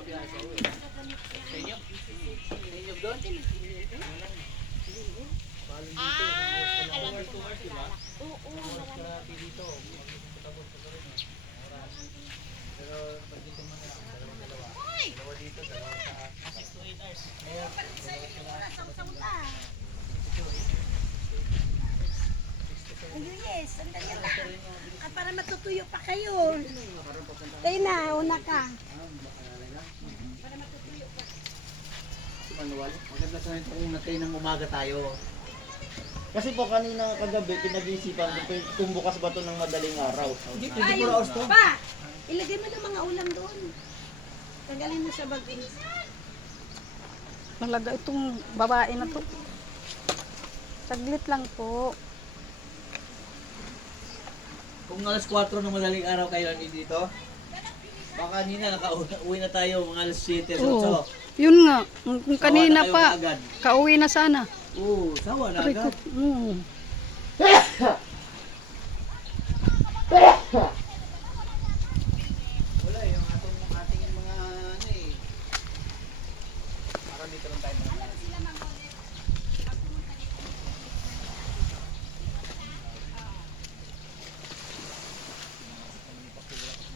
mabiyahe sa uwi. Sa? Sa alam ko na. Oo, oo, ka dito. Magkakabot ka rin. Pero pagdating mo na, dalawa dalawa. Dalawa dito, dalawa sa... 6 to 8 hours. Ayun, yes. Sandali lang. Para matutuyo pa kayo. Tayo na, una ka. Si Manuel, maganda sa ito kung natay ng umaga tayo. Kasi po kanina kagabi pinag-iisipan ko kung- bukas ba to ng madaling araw. Hindi, Ayun, 24 hours to. pa. Ilagay mo ng mga ulam doon. Tagalin mo sa bag. Malaga itong babae na to. Saglit lang po. Kung alas 4 ng madaling araw kayo lang dito, baka kanina nakauwi na tayo mga alas 7 o Oo. Yun nga, kung kanina na pa, agad. kauwi na sana. Oo, sawa na Aray agad. Ko, mm. Wala, yung atong ating mga ano eh. Parang dito lang tayo